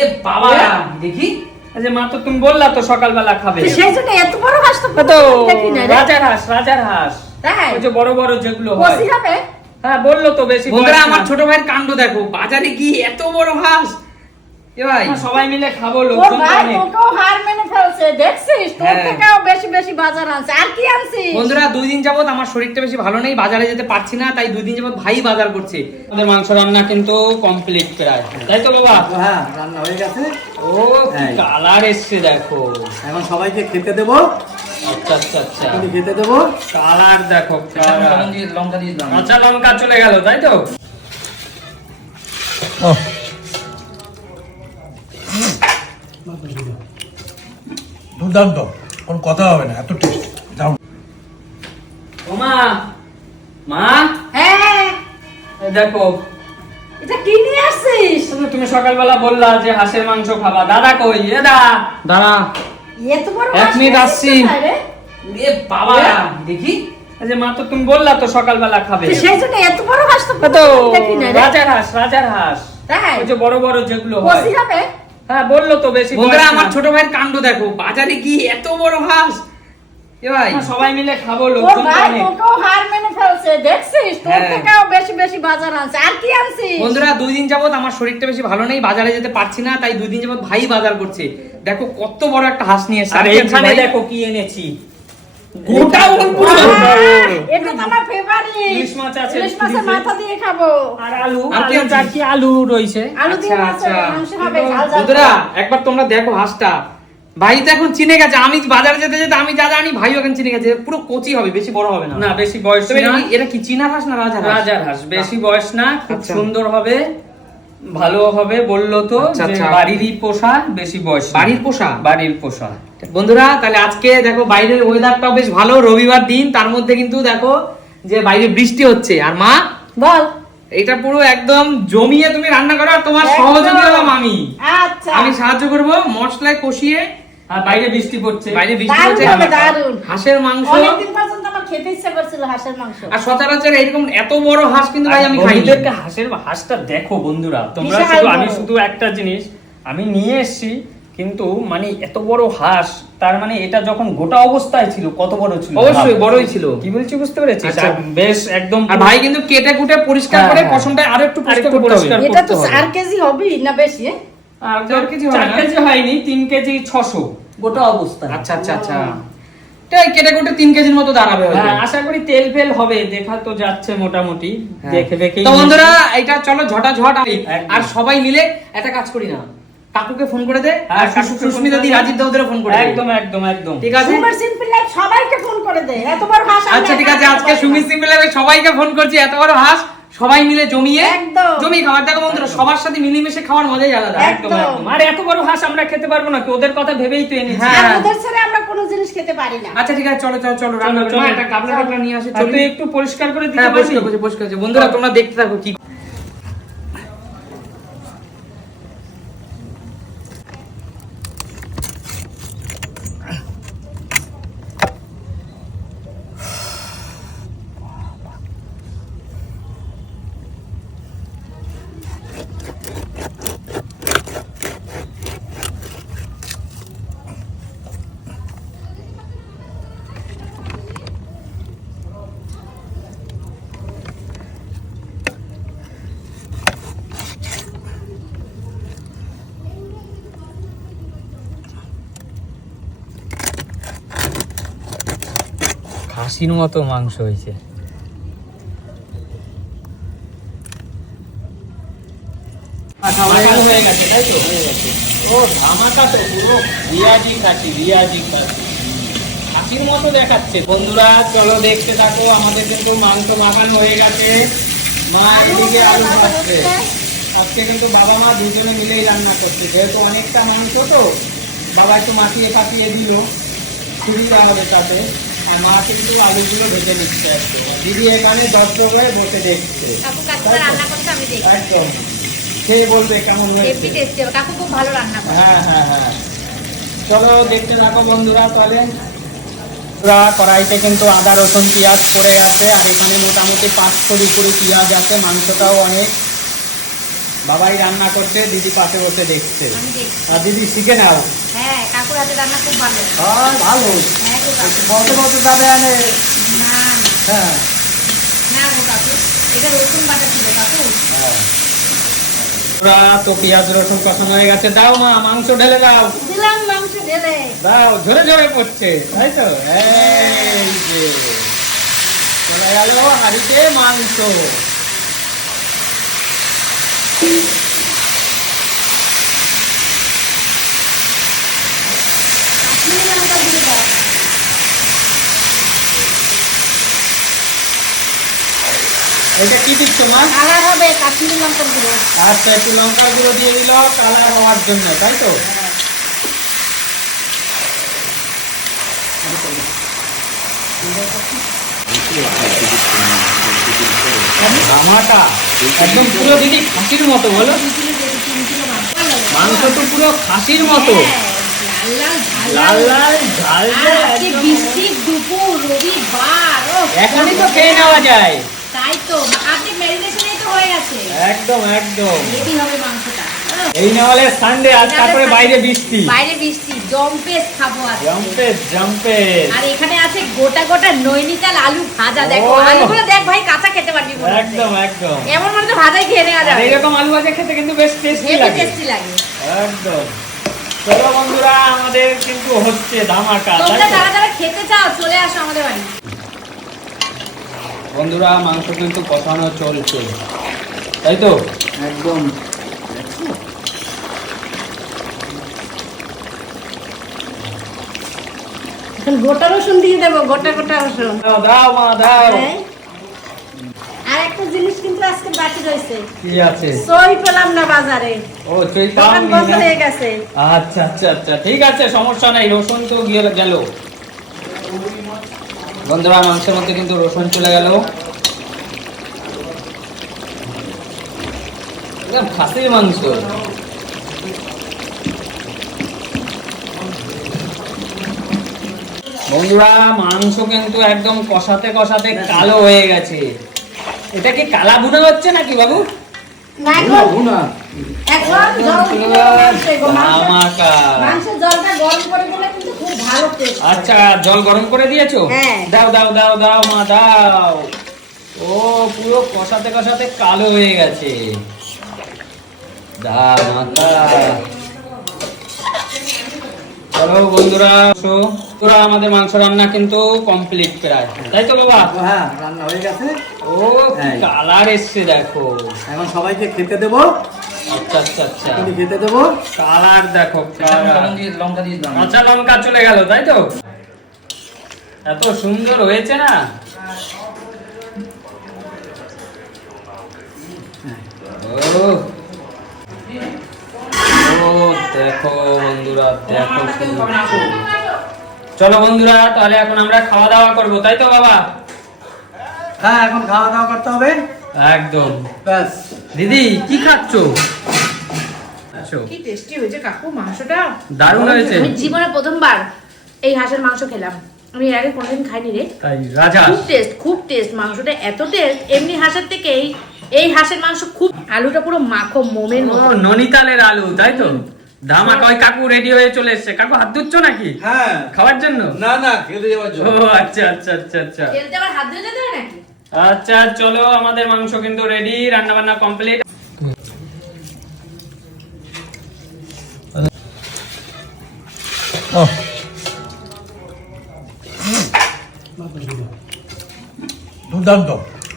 এ বাবা। দেখি। আচ্ছা মা তো তুমি বললা তো সকালবেলা খাবে। সেই জন্য এত বড় হাঁস তো তো দেখি না রে। রাজার হাঁস রাজার হাঁস। তাই? ওই যে বড় বড় যেগুলো হয়। হবে হ্যাঁ বলল তো বেশি বন্ধুরা আমার ছোট ভাইয়ের কাণ্ড দেখো। বাজারে গিয়ে এত বড় হাঁস। এ ভাই। হ্যাঁ, সবাই মিলে খাব লোকজন অনেক। হার মেনে ফেলছে দেখছিস? তোর। থেকেও বেশি বাজার আনছে। আর কি আনছিস বন্ধুরা দুই দিন যাবত আমার শরীরটা বেশি ভালো নেই বাজারে যেতে পারছি না তাই দুই দিন যাবত ভাই বাজার করছে। আমাদের মাংস রান্না কিন্তু কমপ্লিট প্রায়। তাই তো বাবা? হ্যাঁ রান্না হয়ে গেছে। ও কি কালার এসছে দেখো। এখন সবাইকে খেতে দেবো। আচ্ছা আচ্ছা আচ্ছা। খেতে দেবো। কালার দেখো লঙ্কা দিয়ে কাঁচা লঙ্কা চলে গেল তাই তো? দুর্দান্ত। কোন কথা হবে না এত টেস্ট যাও। ও মা? মা হ্যাঁ। এই দেখো। এটা কি নিয়ে আসছিস? তুমি- তুমি সকালবেলা বললা যে হাঁসের মাংস খাবা। দাদা কই? এ দা। দাঁড়া। এত বড় এক মিনিট আসছি। এ বাবা। দেখি। আচ্ছা মা তো তুমি বললা তো সকালবেলা খাবে। তো সেই জন্য এত বড় হাঁস তো তো। রাজার হাঁস রাজার হাঁস। তাই? ওই যে বড় বড় যেগুলো হয়। হবে? হ্যাঁ বলল তো বেশি বন্ধুরা আমার ছোট ভাইয়ের কাণ্ড দেখো। বাজারে কি এত বড় হাঁস। এ ভাই। হ্যাঁ, সবাই মিলে খাব তো ভাই তোকেও হার মেনে ফেলছে দেখছিস? তোর হ্যাঁ। থেকেও বেশি বেশি বাজার আনছে। আর কি আনছিস? বন্ধুরা দুই দিন যাবত আমার শরীরটা বেশি ভালো নেই বাজারে যেতে পারছি না তাই দুই দিন যাবত ভাই বাজার করছে। দেখো কত বড় একটা হাঁস নিয়ে এসেছে। আর এখানে দেখো কি এনেছি। গোটা পুরো। আহ, এটা তো আমার ফেভারিট ইলিশ মাছ আছে ইলিশ মাছের মাথা দিয়ে খাব। আর আলু আলু আনছিস? আলু রয়েছে। আলু দিয়ে। মাংস হবে ঝাল ঝাল বন্ধুরা একবার তোমরা দেখো হাঁসটা। ভাই তো এখন চিনে গেছে আমি বাজারে যেতে যেতে আমি যা জানি ভাই এখন চিনে গেছে পুরো কচি হবে বেশি বড় হবে না। না বেশি বয়স না। এটা কি- চীনা হাঁস না রাজা হাঁস? রাজার হাঁস বেশি বয়স না খুব আচ্ছা। সুন্দর হবে ভালো হবে বলল তো আচ্ছা, আচ্ছা। বাড়িরই পোষা বেশি বয়স বাড়ির পোষা? বাড়ির পোষা। বন্ধুরা তাহলে আজকে দেখো বাইরের ওয়েদারটাও বেশ ভালো। রবিবার দিন তার মধ্যে কিন্তু দেখো যে বাইরে বৃষ্টি হচ্ছে। আর মা? বল। এটা পুরো একদম জমিয়ে তুমি রান্না করো আর তোমার সহযোগী হলাম আমি। আচ্ছা। আমি সাহায্য করব মশলায় কষিয়ে আর বাইরে বৃষ্টি পড়ছে। বাইরে বৃষ্টি হবে, হাঁসের মাংস। অনেকদিন পর্যন্ত আমার খেতে ইচ্ছা করছিল হাঁসের মাংস। আর সচরাচর এরকম এত বড় হাঁস কিন্তু ভাই আমি হাঁসের হাঁসটা দেখো বন্ধুরা তোমরা শুধু আমি শুধু একটা জিনিস আমি নিয়ে এসেছি কিন্তু মানে এত বড় হাঁস তার মানে এটা যখন গোটা অবস্থায় ছিল কত বড় ছিল? অবশ্যই বড়ই ছিল। কি বলছি বুঝতে পেরেছিস? আচ্ছা। বেশ একদম আর ভাই কিন্তু কেটে কুটে পরিষ্কার হ্যাঁ, করে হ্যাঁ। পশমটা আরও একটু পরিষ্কার করতে হবে। এটা তো করতে হবে। চার কেজি হবেই না বেশি আর চার কেজি হবে চার না? কেজি হয়নি তিন কেজি ছশো। গোটা অবস্থা আচ্ছা আচ্ছা আচ্ছা। তাই কেটে কুটে তিন কেজির মতো দাঁড়াবে হয়তো। হ্যাঁ আশা করি তেল ফেল হবে দেখা তো যাচ্ছে মোটামুটি। হ্যাঁ। দেখে দেখে তো বন্ধুরা এটা চলো ঝটা ঝট আর সবাই মিলে একটা কাজ করি না। কাকুকে ফোন করে দে হ্যাঁ, আর সুস্মিতা দি। রাজীব দাউদের ফোন করে একদম একদম একদম। ঠিক আছে? সুপার সিম্পল লাইফ সবাইকে ফোন করে দে এত বড় হাঁস আচ্ছা ঠিক আছে আজকে। সুমিত সিম্পল সবাইকে ফোন করছি এত বড় হাঁস সবাই মিলে জমিয়ে একদম। জমি খাবার। দেখো বন্ধুরা সবার সাথে মিলেমিশে খাওয়ার মজাই আলাদা। একদম। আর এত বড় হাঁস আমরা খেতে পারব না কি ওদের কথা ভেবেই তো এনেছি। হ্যাঁ। ওদের ছেড়ে আমরা কোনো জিনিস খেতে পারি না। আচ্ছা ঠিক আছে চলো চলো চলো রান্না চলো, করো। একটা গামলা টামলা নিয়ে আসে চলো একটু পরিষ্কার করে দিতে হ্যাঁ পরিষ্কার পরিষ্কার বন্ধুরা তোমরা দেখতে থাকো কি খাসির মতো মাংস হয়েছে। হয়ে গেছে তাই তো? ও ধামাকা তো পুরো রিয়াজি খাসি রিয়াজি খাসি খাসির মতো দেখাচ্ছে। বন্ধুরা চলো দেখতে থাকো আমাদের কিন্তু মাংস মাখানো হয়ে গেছে। মা এদিকে আলু ভাজছে। আজকে কিন্তু বাবা মা দুজনে মিলেই রান্না করছে। যেহেতু অনেকটা মাংস তো বাবা একটু মাখিয়ে ফাটিয়ে দিল সুবিধা হবে তাতে। আর মা কিন্তু আলুগুলো ভেজে নিচ্ছে আর দিদি এখানে দর্শক হয়ে বসে দেখছে। রান্না করতে আমি দেখি একদম। খেয়ে বলবে কেমন হয়েছে? কাকু খুব ভালো রান্না করে। হ্যাঁ হ্যাঁ হ্যাঁ। চলো দেখতে থাকো বন্ধুরা তাহলে। পুরা কড়াইতে কিন্তু আদা রসুন পেঁয়াজ পড়ে আছে আর এখানে মোটামুটি পাঁচ ছড়ি উপরে পেঁয়াজ আছে মাংসটাও অনেক। বাবাই রান্না করছে দিদি পাশে বসে দেখছে। আর দিদি শিখে নাও। হ্যাঁ কাকুর হাতে রান্না খুব ভালো। আর ভালো। হ্যাঁ। বলতে বলতে যাবে আনে না হ্যাঁ না গো কাকু এটা রসুন বাটা ছিল কাকু তো পেঁয়াজ রসুন কষানো হয়ে গেছে। দাও মা মাংস ঢেলে দাও। দিলাম মাংস ঢেলে। দাও ঝরে ঝরে পড়ছে। তাই তো? এই যে। চলে গেল হাড়িতে মাংস কাশ্মীরি লঙ্কা দিয়ে দাও এটা কি দিচ্ছ মা? কালার হবে কাশ্মীরি লঙ্কা গুঁড়ো। আচ্ছা একটু লঙ্কার গুঁড়ো দিয়ে দিল কালার হওয়ার জন্য তাই তো? জামাটা একদম পুরো দিদি খাসির মতো বলো। মাংস তো পুরো খাসির মতো। লাল লাল লাল। লাল ঝাল ঝাল। আর ঝাল আজকে একদম। বৃষ্টির দুপুর রবিবার এখনই তো খেয়ে নেওয়া যায়। তাই তো আপনি ম্যারিনেশনেই তো হয়ে গেছে। একদম একদম। রেডি হবে মাংসটা। এই না হলে সানডে আজ তারপরে বাইরে বৃষ্টি। বাইরে বৃষ্টি জম্পেস খাব আজ জাম্পে জাম্পে আর এখানে আছে গোটা গোটা নৈনিতাল আলু ভাজা। দেখো আলুগুলো দেখ ভাই কাঁচা খেতে পারবি মনে একদম একদম। এমন মনে তো ভাজাই খেয়ে নেওয়া আর যাবে এইরকম আলু ভাজা খেতে কিন্তু বেশ টেস্টি লাগে। টেস্টি লাগে। একদম। চলো বন্ধুরা আমাদের কিন্তু হচ্ছে ধামাকা। তোমরা যারা যারা খেতে চাও চলে আসো আমাদের বাড়ি। বন্ধুরা মাংস কিন্তু কষানো চলছে। তাই তো? একদম। গোটা রসুন দিয়ে দেবো গোটা গোটা রসুন। দাও দাও মা দাও। হ্যাঁ। আর একটা জিনিস কিন্তু আজকে বাকি রয়েছে। কি আছে? সই পেলাম না বাজারে। ও বন্ধ হয়ে গেছে। আচ্ছা আচ্ছা আচ্ছা ঠিক আছে সমস্যা নাই রসুন তো গিয়ে গেল। বন্ধুরা, মাংসের মধ্যে কিন্তু রসুন চলে গেল। খাসির মাংস। বন্ধুরা, মাংস কিন্তু একদম কষাতে কষাতে কালো হয়ে গেছে। এটা কি কালা বুনা হচ্ছে নাকি বাবু? আচ্ছা জল গরম করে দিয়েছ? হ্যাঁ। দাও দাও দাও দাও মা দাও। ও পুরো কষাতে কষাতে কালো হয়ে গেছে। দাও মাতা চলো বন্ধুরা। পুরো আমাদের মাংস রান্না কিন্তু কমপ্লিট প্রায়। তাই তো বাবা? হ্যাঁ রান্না হয়ে গেছে। ও হ্যাঁ। কালার এসছে দেখো। এখন সবাইকে খেতে দেবো। আচ্ছা আচ্ছা আচ্ছা। তুমি খেতে দেবো। কালার দেখো লঙ্কা দিয়ে কাঁচা লঙ্কা চলে গেল তাই তো? এত সুন্দর হয়েছে না? ও ও। দেখো বন্ধুরা দেখো চলো বন্ধুরা তাহলে এখন আমরা খাওয়া দাওয়া করব তাই তো বাবা? হ্যাঁ এখন খাওয়া দাওয়া করতে হবে। একদম। ব্যাস। দিদি কি খাচ্ছো? আচ্ছা, কি টেস্টি হয়েছে কাকু মাংসটা? দারুণ হয়েছে। আমি জীবনে প্রথমবার এই হাঁসের মাংস খেলাম। আমি এর আগে কোনোদিন খাইনি রে। তাই রাজা খুব টেস্ট খুব টেস্ট মাংসটা এত টেস্ট এমনি হাঁসের থেকে এই হাঁসের মাংস খুব আলুটা পুরো মাখো মোমের মতো। ননিতালের আলু তাই তো? ধামাকা ওই কাকু রেডি হয়ে চলে এসছে? কাকু হাত ধুচ্ছ নাকি? হ্যাঁ। খাওয়ার জন্য? না না খেতে যাওয়ার ও আচ্ছা আচ্ছা আচ্ছা আচ্ছা। খেলতে আবার হাত ধুয়ে যেতে হয় নাকি? আচ্ছা চলো আমাদের মাংস কিন্তু রেডি রান্না বান্না কমপ্লিট দুর্দান্ত।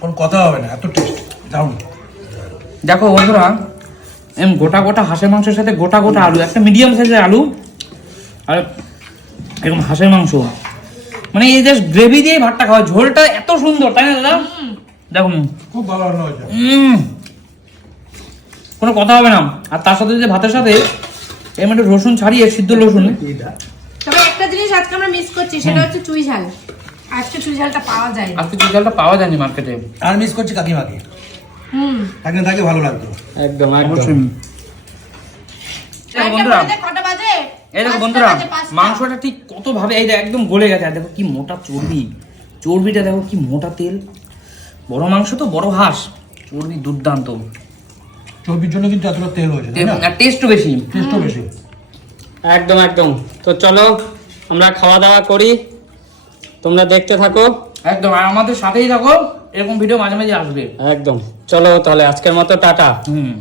কোনো কথা হবে না এত টেস্ট দারুণ। দেখো বন্ধুরা এম গোটা গোটা হাঁসের মাংসের সাথে গোটা গোটা আলু একটা মিডিয়াম সাইজের আলু আর এরকম হাঁসের মাংস। মানে এই জাস্ট গ্রেভি দিয়ে ভাতটা খাওয়া ঝোলটা এত সুন্দর তাই না দাদা? দেখুন খুব ভালো রান্না হয়েছে। কোনো কথা হবে না। আর তার সাথে যে ভাতের সাথে এর মধ্যে রসুন ছাড়িয়ে সিদ্ধ রসুন। তবে একটা জিনিস আজকে আমরা মিস করছি সেটা হচ্ছে চুই ঝাল। আজকে চুই ঝালটা পাওয়া যায় আজকে চিকেনটা পাওয়া যায়নি মার্কেটে আর মিস করছি কাকিমাকে। থাকলে তাকে ভালো লাগতো। একদম একদম। একদম বড় হাঁস। চর্বি দুর্দান্ত। চর্বির জন্য কিন্তু তেল আর বেশি। বেশি। একদম একদম। তো চলো আমরা খাওয়া দাওয়া করি। তোমরা দেখতে থাকো। একদম আর আমাদের সাথেই থাকো। এরকম ভিডিও মাঝে মাঝে আসবে। একদম। চলো তাহলে আজকের মতো টাটা। হুম।